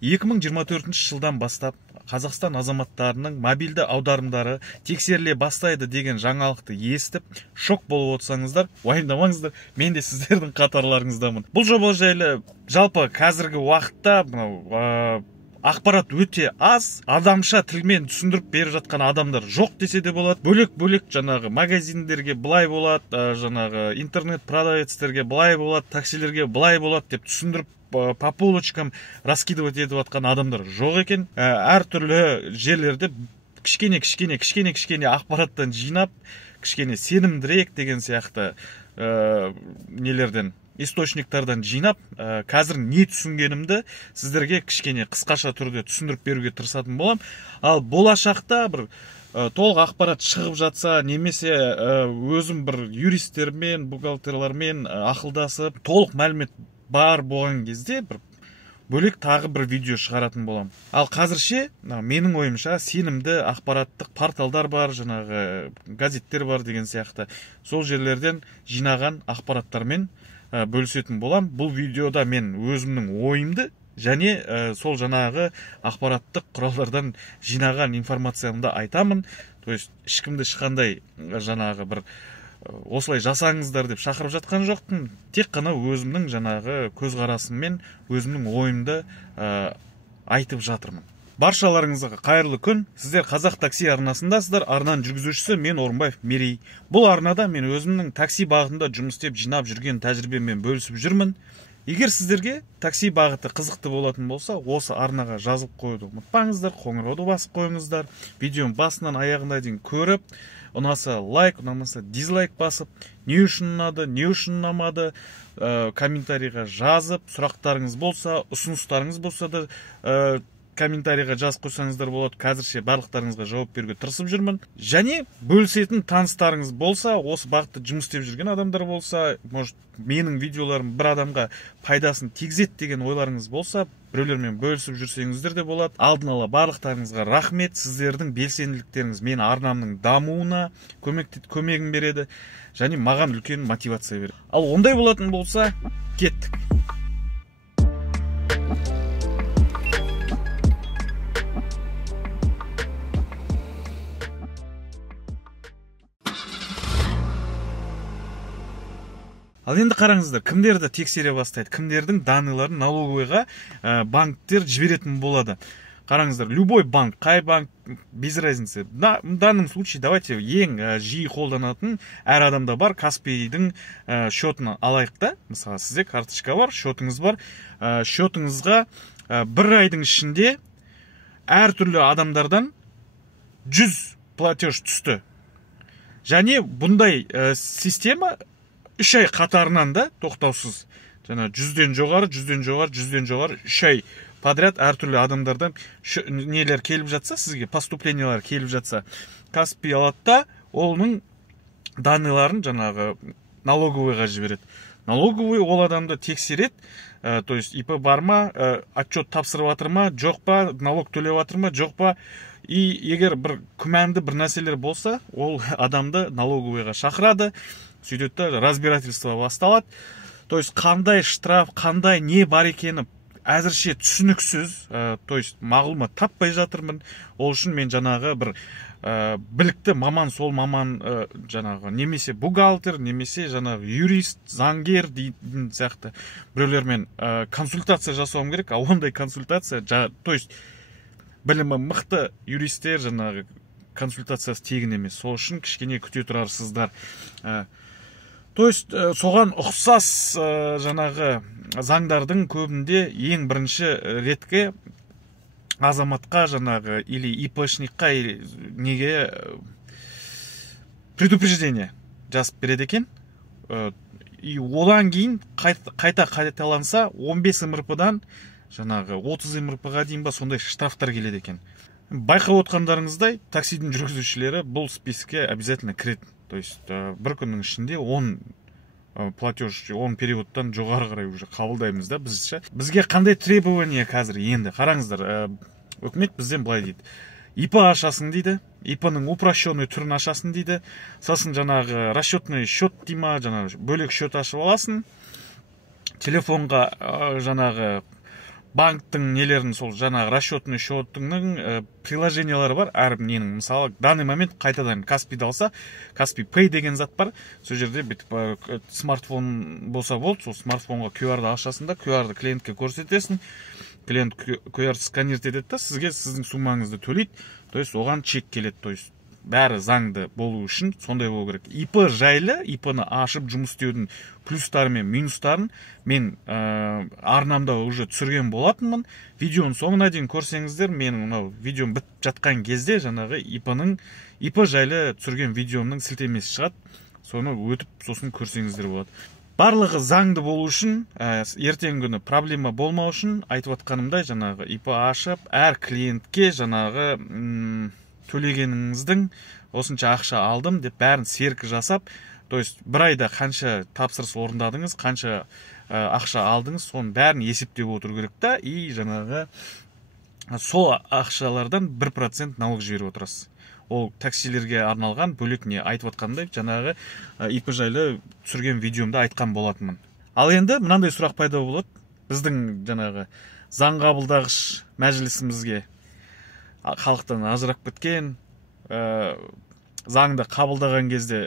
2024 жылдан бастап Қазақстан азаматтарының мобильді аударымдары тексеріле бастайды деген жаңалықты естіп, шок болып отырсаңыздар, уайымдамаңыздар, мен де сіздердің қатарларыңыздамын. Бұл жоба жайлы жалпы қазіргі уақытта ақпарат өте аз, адамша тілмен түсіндіріп беріп жатқан адамдар жоқ десе де болады. Бөлек-бөлек жаңағы магазиндерге былай болады, жаңағы интернет продавецтерге былай болады, таксилерге былай болады деп түсіндіріп по полочкам раскидывать етіп жатқан адамдар жоқ екен. Әртүрлі жерлерде кішкене ақпараттан жинап, кішкене сенімдірек деген сияқты нелерден, источниктардан жинап, қазір не түсінгенімді сіздерге кішкене қысқаша түрде түсіндіріп беруге тырысатын болам. Ал болашақта бір толық ақпарат шығып жатса, немесе өзім бір юристтермен, бухгалтерлермен ақылдасып, толық мәлімет бар болған кезде бір бөлек тағы бір видео шығаратын болам. Ал қазірше менің ойымша сенімді ақпараттық порталдар бар, жаңағы газеттер бар деген сияқты. Сол жерлерден жинаған ақпараттармен бөлісетін болам. Бұл видеода мен өзімнің ойымды және сол жаңағы ақпараттық құралдардан жинаған информациямды айтамын. То есть ешкімді ешқандай жаңағы бір осылай жасаңыздар деп шақырып жатқан жоқпын. Тек қана өзімнің жаңағы көзқарасыммен өзімнің ойымды айтып жатырмын. Баршаларыңызға қайырлы күн. Сіздер Қазақ такси арнасындасыздар. Арнаның жүргізушісі мен Орынбаев Мерей. Бұл арнада мен өзімнің такси бағытында жұмыс істеп жинап жүрген тәжірибеммен бөлісіп жүрмін. Егер сіздерге такси бағыты қызықты болатын болса, осы арнаға жазылып қоюды ұмытпаңыздар, қоңырауды басып қойыңыздар. Видеоның басынан аяғына дейін көріп, ұнаса лайк, ұнамаса дизлайк басып, не үшін ұнады, не үшін ұнамады, комментарийға жазып, сұрақтарыңыз болса, ұсыныстарыңыз болса да комментарийға жазып қойсаңыздар болады. Қазірше барлықтарыңызға жауап беруге тырысып жүрмін. Және бөлісетін таныстарыңыз болса, осы бағытта жұмыс істеп жүрген адамдар болса, может, менің видеоларым бір адамға пайдасын тигізеді деген ойларыңыз болса, біреулермен бөлісіп жүрсеңіздер де болады. Алдын ала барлықтарыңызға рахмет. Сіздердің белсенділіктеріңіз мен арнамның дамуына көмегін береді және маған үлкен мотивация береді. Ал ондай болатын болса, кеттік. Ал енді қараңыздар, кімдерді тексере бастайды, кімдердің данныйларын налоговыйға банктер жіберетін болады. Қараңыздар, любой банк, қай банк, без разницы. В данном случае давайте ең жиі қолданатын әр адамда бар Каспийдің счетын алайық та. Мысалы, сізде карточка бар, счетыңыз бар. Счетыңызға бір айдың ішінде әртүрлі адамдардан 100 платеж түсті. Және бұндай система 3 ай қатарынан да тоқтаусыз. Жаңа 100-ден жоғары, 3 ай подряд әртүрлі адамдардан нелер келіп жатса, сізге поступлениялар келіп жатса, Каспий алатта оның данныйларын жаңағы налоговыйға жібереді. Налоговый ол адамды тексереді, то есть ИП бар ма, отчет тапсырып жатыр ма, жоқ па, налог төлеп жатыр ма, жоқ па. И егер бір күмәнді бір нәрселер болса, ол адамды налоговыйға шақырады. Сөйтеді, разбирательство басталады. То есть қандай штраф, қандай не бар екені әзірше түсініксіз, то есть мағлұмат таппай жатырмын. Ол үшін мен жаңағы бір білікті маман, сол маман жаңағы немесе бухгалтер, немесе жаңағы юрист, заңгер дейтін сияқты біреулермен консультация жасауым керек. А ондай консультация, то есть білімі мықты юристер жаңағы консультациясы тегін емес. Сол үшін кішкене күте тұрарсыздар. То есть соған ұқсас жаңағы заңдардың көбінде ең бірінші ретке азаматқа жаңағы или ИПшникқа или неге предупреждение жазып береді екен. И одан кейін қайта қайталанса 15 МРП-дан жаңағы 30 МРП-ға дейін ба сондай штрафтар келеді екен. Байқап отқандарыңыздай, таксидің жүргізушілері бұл списокке обязательно кіреді. То есть бір күннің ішінде 10 платеж, 10 переводтан жоғары қарай уже қабылдаймыз да біздше. Бізге қандай требование қазір енді? Қараңыздар, өкімет бізден былай дейді. ИП ашасың дейді, ИП-ның упрощенный түрін ашасың дейді. Сосын жаңағы расчетный счет дейма, жаңағы бөлек счет ашып аласың. Телефонға жаңағы банктың нелерін, сол жаңағы расчетный счетыңның приложениялары бар әрбір ненің. Мысалы данный момент қайтадан Каспиді алса, Каспи Pay деген зат бар. Сол жерде бүйтіп смартфон болса болды, сол смартфонға QR-ды ашасың да, QR-ды клиентке көрсетесің. Клиент QR сканировать етеді да, сізге сіздің суммаңызды төлейді. То есть оған чек келеді. То есть бәрі заңды болу үшін сондай болу керек. ИП жайлы, ИП-ны ашып жұмыс істеудің плюстары мен минустарын мен арнамда уже түсірген болатынмын. Видеоның соңына дейін көрсеңіздер, менің мынау видеом бітіп жатқан кезде жаңағы ИП жайлы түсірген видеомның сілтемесі шығады. Соны өтіп сосын көрсеңіздер болады. Барлығы заңды болу үшін, ертеңгі күні проблема болмау үшін айтып жатқанымдай жаңағы ИП ашып, әр клиентке жаңағы төлегеніңіздің осынша ақша алдым деп бәрін серік жасап, то есть бір айда қанша тапсырыс орындадыңыз, қанша ақша алдыңыз, соның бәрін есептеп отыру керек та, и жаңағы сол ақшалардан 1% налог жіберіп отырасыз. Ол таксилерге арналған бөлек не айтып жатқандай, жаңағы ИП жайлы түсірген видеомда айтқан болатынмын. Ал енді мынандай сұрақ пайда болады. Біздің жаңағы заң қабылдағыш мәжілісімізге халықтан ажырап кеткен, заңды қабылдаған кезде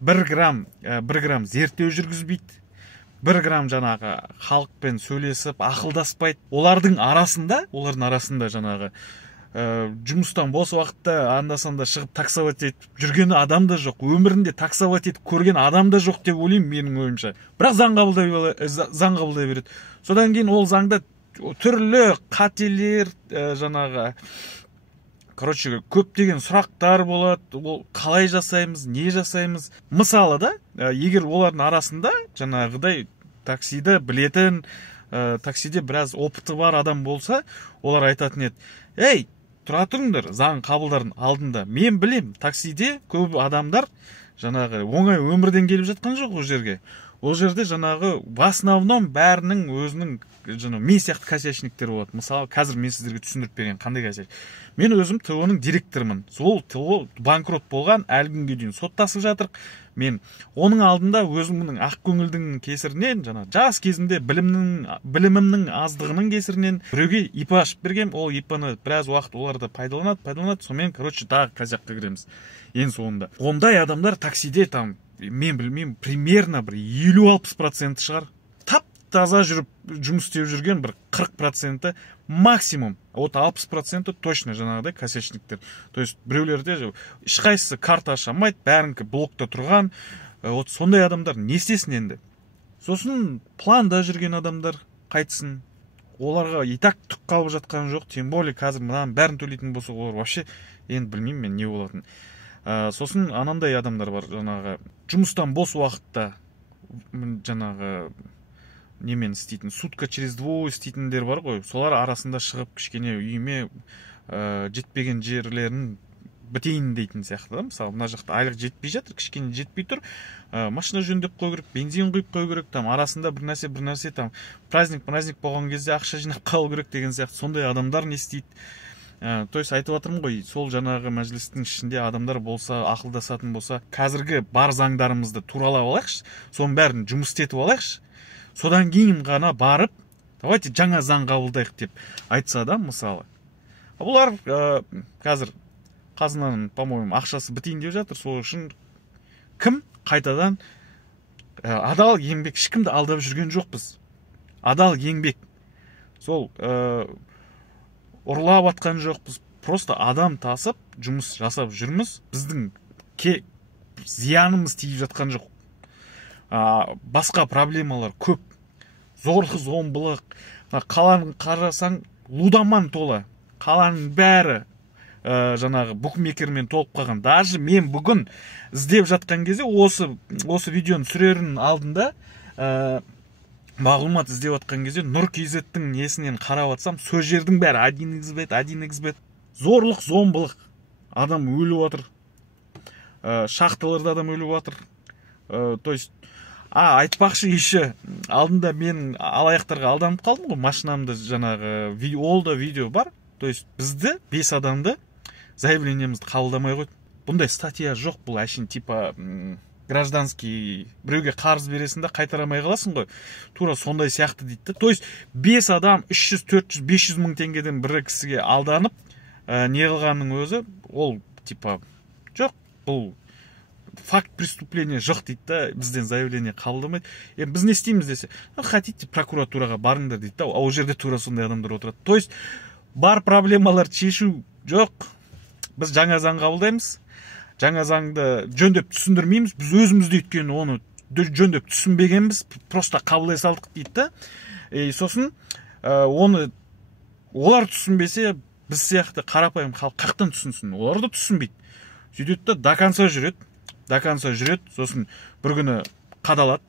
1 грамм зерттеу жүргізбейді, 1 грамм жаңағы халықпен сөйлесіп, ақылдаспайды. Олардың арасында жаңағы жұмыстан бос уақытта анда-санда шығып таксовать етіп жүрген адам да жоқ, өмірінде таксовать етіп көрген адам да жоқ деп ойлаймын, менің ойымша. Бірақ заң қабылдай береді. Содан кейін ол заңда түрлі қателер, жаңағы көптеген сұрақтар болады. Ол қалай жасаймыз, не жасаймыз? Мысалы да, егер олардың арасында жаңағыдай таксиді білетін, таксиде біраз опыты бар адам болса, олар айтатын еді: "Ей, тұра тұрыңдар, заң қабылдардың алдында. Мен білем, таксиде көп адамдар жаңағы оңай өмірден келіп жатқан жоқ ол жерге. Ол жерде жаңағы в основном бәрінің өзінің мен сияқты косячниктер болады. Мысалы, қазір мен сіздерге түсіндіріп берейін, қандай косяч. Мен өзім ТО-ның директорымын. Сол ТО банкрот болған, әлі күнге дейін соттасып жатыр. Мен оның алдында өзімнің ақ көңілдің кесірінен, жас кезімде білімімнің аздығының кесірінен біреуге ИП ашып берген, ол ИП-ны біраз уақыт оларды пайдаланады, сонымен, дағы косякқа кіреміз. Ең соңында. Ондай адамдар таксиде мен білмеймін, примерно бір 50-60% шығар. Таза жүріп жұмыс істеп жүрген бір 40% максимум. Вот 60% точно жаңағыдай косячниктер. То есть біреулерде ешқайсысы карта ашамайды, бәрінкі блокта тұрған. Вот сондай адамдар не істесін енді? Сосын планда жүрген адамдар қайтсын. Оларға и так түк қалып жатқан жоқ. Тем более қазір мынаның бәрін төлейтін болса, олар вообще енді білмеймін мен не болатын. Сосын анандай адамдар бар, жаңағы жұмыстан бос уақытта жаңағы немен істейтін, сутка через двое істейтіндер бар ғой. Солар арасында шығып кішкене үйіме жетпеген жерлерін бітейін дейтін сияқты да. Мысалы, мына жақта айлық жетпей жатыр, кішкене жетпей тұр. Машина жөндеп қой керек, бензин құйып қой керек, арасында бір нәрсе, праздник болған кезде ақша жинап қалу керек деген сияқты. Сондай адамдар не істейді? То есть айтып жатырмын ғой, сол жаңағы мәжілістің ішінде адамдар болса, ақылдасатын болса, қазіргі бар заңдарымызды туралап алайықшы, соның бәрін жұмыс істетіп алайықшы. Содан кейін ғана барып, давайте жаңа заң қабылдайық деп айтса да, мысалы. Бұлар қазір қазынаның, по-моему, ақшасы бітейін деп жатыр. Сол үшін кім қайтадан адал еңбек, ешкімді алдап жүрген жоқпыз. Адал еңбек. Сол ұрлап атқан жоқпыз. Просто адам тасып, жұмыс жасап жүрміз. Біздің зиянымыз тиіп жатқан жоқ. Басқа проблемалар көп. Зорлық, зомбылық. Қаланың қарасаң, лудаман тола. Қаланың бәрі жаңағы букмекермен толып қалған. Даже мен бүгін іздеп жатқан кезде, осы видеоны түсірердің алдында мағлұмат іздеп жатқан кезде Нұр.kz-тің несінен қарап атсам, сол жердің бәрі 1xbet. Зорлық, зомбылық. Адам өліп жатыр. Шахталарда адам өліп жатыр. То есть айтпақшы еще алдында мен алаяқтарға алданып қалдым ғой, машинамды жаңағы ол да видео бар. То есть бізді 5 адамды заявлениемізді қабылдамай қойды. Бұндай статья жоқ, бұл әшейін типа гражданский біреуге қарыз бересің да қайтара алмай қаласың ғой, тура сондай сияқты дейді. То есть 5 адам 300, 400, 500 мың теңгеден бір кісіге алданып не қылғанның өзі, ол типа жоқ, бұл факт преступления жоқ дейді да, бізден заявление қабылдамайды. Біз не істейміз десе, хотите прокуратураға барыңдар дейді да, ол жерде тура сондай адамдар отырады. То есть бар проблемалар шешу жоқ. Біз жаңа заң қабылдаймыз. Жаңа заңды жөндеп түсіндірмейміз. Біз өзімізді өйткені оны жөндеп түсінбегенбіз, просто қабылдай салдық дейді да. Сосын оны олар түсінбесе, біз сияқты қарапайым халық қақтан түсінсін? Олар да түсінбейді. Сөйтеді да до конца жүреді. Сосын бір күні қадалады,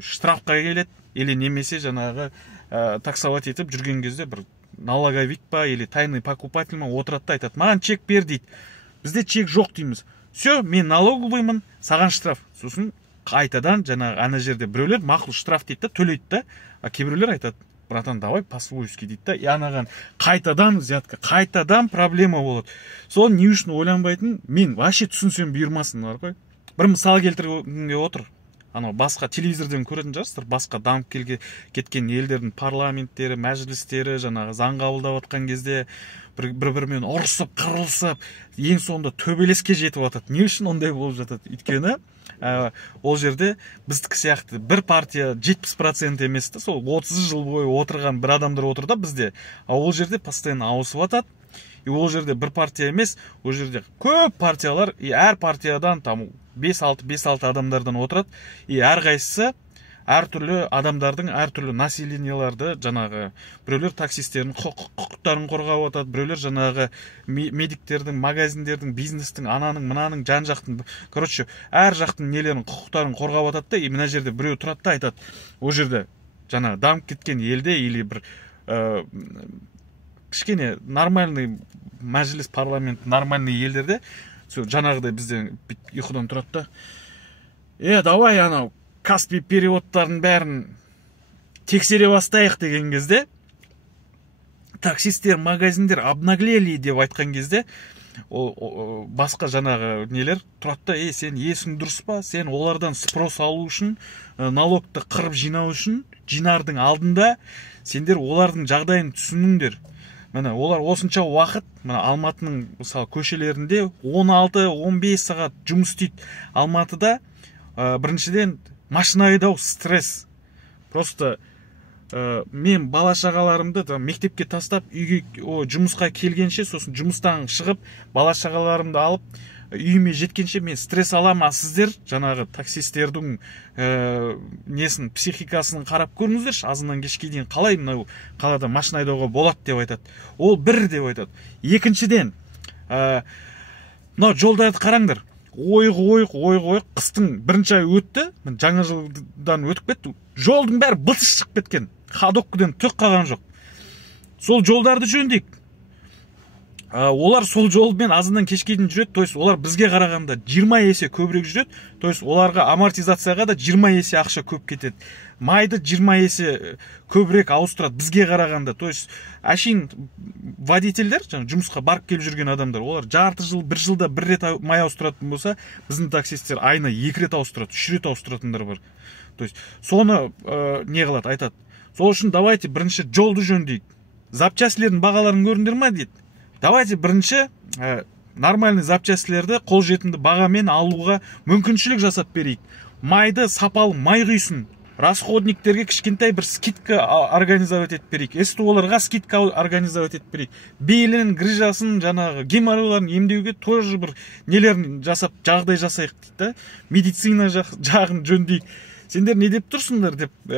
штрафқа келеді, или немесе жаңағы таксовать етіп жүрген кезде бір налоговик па или тайный покупатель ма отырады да айтады, маған чек бер дейді. Бізде чек жоқ дейміз. Все, мен налоговыймын, саған штраф. Сосын қайтадан жаңағы ана жерде біреулер мақұл штраф дейді да, төлейді да, а кейбіреулер айтады, братан, давай по-свойски дейді да, анаған қайтадан взятка, қайтадан проблема болады. Сол не үшін ойланбайтын, мен вообще түсінсем бұйырмасын бар ғой. Бір мысал келтіргенге отыр. Анау басқа телевизордан көретін жарсыздар, басқа дамып кеткен елдердің парламенттері, мәжілістері жаңағы заң қабылдап жатқан кезде бір-бірімен ұрысып, қырылысып, ең соңында төбелеске жетіп жатады. Не үшін ондай болып жатады? Өйткені ол жерде біздікі сияқты бір партия 70% емес та, сол 30 жыл бойы отырған бір адамдар отыр да бізде. Ол жерде постоянно ауысып жатады. Ол жерде бір партия емес, ол жерде көп партиялар, әр партиядан там 5-6 адамдардан отырады. Әрқайсысы әртүрлі адамдардың, әртүрлі населенияларды, жаңағы біреулер таксистердің құқықтарын қорғап жатады, біреулер жаңағы медиктердің, магазиндердің, бизнестің, ананың, мынаның, жан-жақтың, короче, әр жақтың нелердің құқықтарын қорғап жатады да, мына жерде біреу тұрады да айтады, ол жерде жаңағы дамып кеткен елде или бір кішкене нормальный мәжіліс, парламент, нормальный елдерде жаңағыдай бізден ұйқыдан тұрады да, давай анау Каспий переводтарын бәрін тексере бастайық деген кезде, таксистер, магазиндер обнаглели деп айтқан кезде, басқа жаңағы нелер тұрады да, сен есің дұрыс па, сен олардан спрос алу үшін, налогты қырып жинау үшін, жинардың алдында сендер олардың жағдайын түсініңдер. Міне, олар осынша уақыт, Алматының мысалы көшелерінде 16-15 сағат жұмыс істейді. Алматыда біріншіден машина айдау стресс. Просто мен бала шағаларымды мектепке тастап, үйге жұмысқа келгенше, сосын жұмыстан шығып, бала шағаларымды алып, үйіме жеткенше мен стресс аламын. Сіздер жаңағы таксистердің несін, психикасын қарап көріңіздерші, азынан кешке дейін қалай мынау қалада машина айдауға болады деп айтады. Ол бір деп айтады. Екіншіден, мынау жолдарды қараңдар. Ойық, қыстың бірінші ай өтті, жаңа жылдан өтіп кетті, жолдың бәрі былтыс шығып кеткен, ходовкадан түк қалған жоқ. Сол жолдарды жөндейік. Олар сол жолмен азынан кешке дейін жүреді, то есть олар бізге қарағанда 20 есе көбірек жүреді, то есть оларға амортизацияға да 20 есе ақша көп кетеді. Майды 20 есе көбірек ауыстырады бізге қарағанда, то есть әшейін водительдер, жұмысқа барып келіп жүрген адамдар, олар жарты жыл, бір жылда бір рет май ауыстыратын болса, біздің таксистер айына 2 рет ауыстырады, 3 рет ауыстыратындар бар. То есть соны не қылады, айтады. Сол үшін давайте бірінші жолды жөндейік. Запчастьлердің бағаларын көріңдер ма дейді. Давайте бірінші нормальный запчастьлерді қолжетімді бағамен алуға мүмкіншілік жасап берейік. Майды сапалы май құйсын. Расходниктерге кішкентай бір скидка организовать етіп берейік. СТО-ларға скидка организовать етіп берейік. Бейлінің, грыжасын, жаңағы геморройларын емдеуге тоже бір нелерін жасап, жағдай жасайық дейді. Медицина жағын жөндейік. Сендер не деп тұрсыңдар деп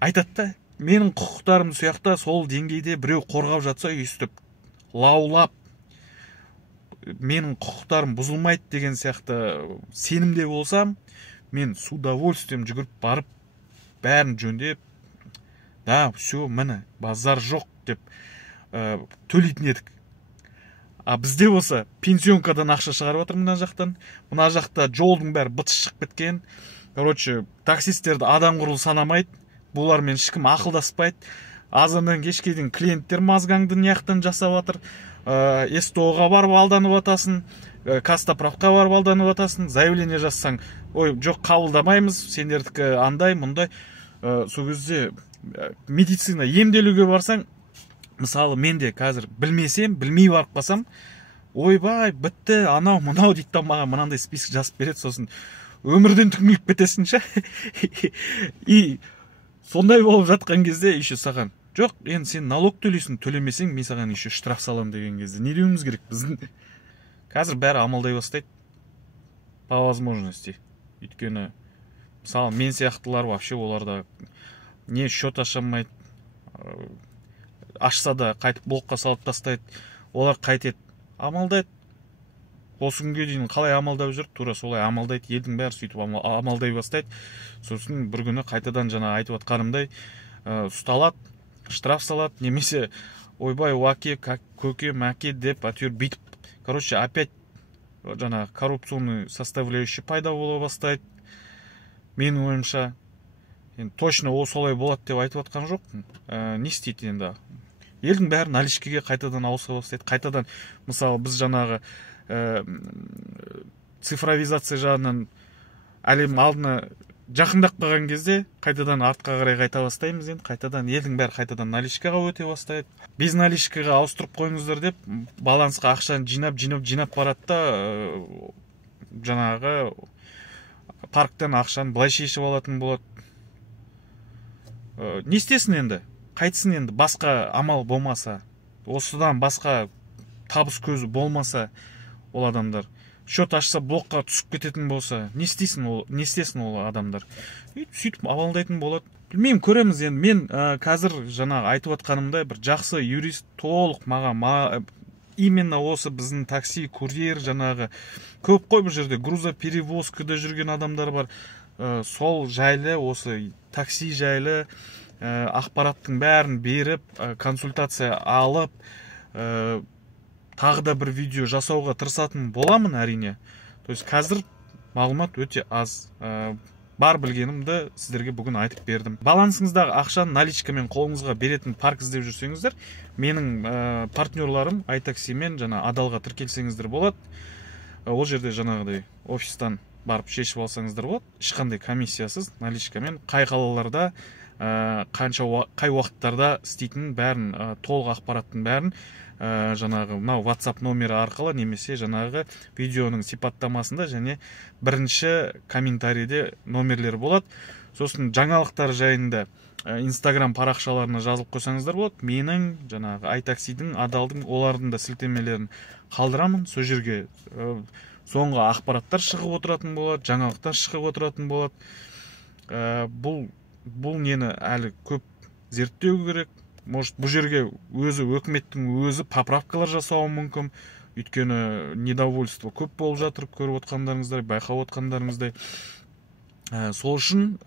айтады да. Менің құқықтарым сияқты сол деңгейде біреу қорғап жатса өйстіп лаулап, менің құқықтарым бұзылмайды деген сияқты сенімде болсам, мен с удовольствием жүгіріп барып, бәрін жөндеп, да, все, міне, базар жоқ деп төлейтін едік. А бізде болса, пенсионкадан ақша шығарып отыр мына жақтан, мына жақта жолдың бәрі бытыс шығып кеткен. Короче, таксистерді адам құрлы санамайды, бұлармен ешкім ақылдаспайды. азаннан кешке дейін клиенттер мазгаңды жақтан жасап жатыр. СТО-ға барып алданып атасың, кастоправқа барып алданып атасың, заявление жазсаң, ой, жоқ, қабылдамаймыз, сендердікі андай мұндай. Сол кезде медицина емделуге барсаң, мысалы менде қазір білмесем, білмей барып қалсам, ойбай, бітті, анау мынау дейді да маған мынандай список жазып береді, сосын өмірден түңіліп кетесің ше. И сондай болып жатқан кезде еще саған, жоқ, енді сен налог төлейсің, төлемесең мен саған еще штраф салам деген кезде не деуіміз керек біздің? Қазір бәрі амалдай бастайды по возможности. Өйткені мысалы мен сияқтылар вообще оларда не счет ашамайды, ашса да қайтып блокқа салып тастайды. Олар қайтеді амалдайды. Осы күнге дейін қалай амалдап жүр, тура солай амалдайды. Елдің бәрі сөйтіп амалдай бастайды. Сосын бір күні қайтадан жаңа айтып атқанымдай ұсталады, штраф салады, немесе ойбай уаке, көке, мәке деп әйтеуір бүйтіп, короче, опять жаңа коррупционный составляющий пайда бола бастайды. Менің ойымша, енді точно ол солай болады деп айтып атқан жоқпын. Не істейді енді? Елдің бәрі наличкеге қайтадан ауыса бастайды. Қайтадан, мысалы, біз жаңағы цифровизация жағынан әлем алдына жақындап қалған кезде қайтадан артқа қарай қайта бастаймыз, енді қайтадан елдің бәрі қайтадан наличкаға өте бастайды. Без наличкаға ауыстырып қойыңыздар деп балансқа ақшаны жинап барады да жаңағы парктен ақшаны былай шешіп алатын болады. Не істесін енді? Қайтсын енді? Басқа амал болмаса, осыдан басқа табыс көзі болмаса, ол адамдар счет ашса блокқа түсіп кететін болса, не істесін ол адамдар? Сөйтіп амалдайтын болады. Білмеймін, көреміз енді. Мен қазір жаңағы айтып отқанымдай бір жақсы юрист толық маған именно осы біздің такси, курьер жаңағы көп қой бұл жерде грузоперевозкада жүрген адамдар бар. Сол жайлы, осы такси жайлы ақпараттың бәрін беріп, консультация алып, тағы да бір видео жасауға тырысатын боламын әрине. То есть қазір мағлұмат өте аз. Бар білгенімді сіздерге бүгін айтып бердім. Балансыңыздағы ақшаны наличкамен қолыңызға беретін парк іздеп жүрсеңіздер, менің партнерларым iTaxi-мен жаңа адалға тіркелсеңіздер болады. Ол жерде жаңағыдай офистан барып шешіп алсаңыздар болады. Ешқандай комиссиясыз наличкамен қай қалаларда, қай уақыттарда істейтінін бәрін, толық ақпараттың бәрін жаңағы мынау WhatsApp номері арқылы немесе жаңағы видеоның сипаттамасында және бірінші комментарийде номерлері болады. Сосын жаңалықтар жайында Instagram парақшаларына жазылып қойсаңыздар болады. Менің жаңағы iTaxi-дің, адалдың, олардың да сілтемелерін қалдырамын. Сол жерге соңғы ақпараттар шығып отыратын болады, жаңалықтар шығып отыратын болады. Бұл нені әлі көп зерттеу керек. Может, бұл жерге өкіметтің өзі поправкалар жасауы мүмкін. Өйткені недовольство көп болып жатыр, көріп отқандарыңыздай, байқап отқандарыңыздай. Сол үшін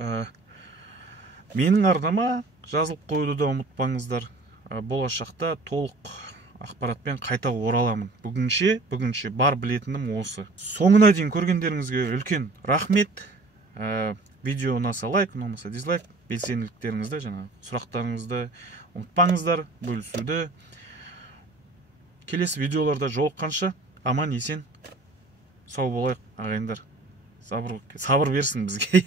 менің арнама жазылып қоюды да ұмытпаңыздар. Болашақта толық ақпаратпен қайта ораламын. Бүгінше бар білетінім осы. Соңына дейін көргендеріңізге үлкен рахмет. Видео ұнаса лайк, ұнамаса дизлайк. Белсенділіктеріңізді, сұрақтарыңызды ұмытпаңыздар, бөлісуді. Келесі видеоларда жолыққанша аман есен сау болайық ағайындар. Сабыр берсін бізге.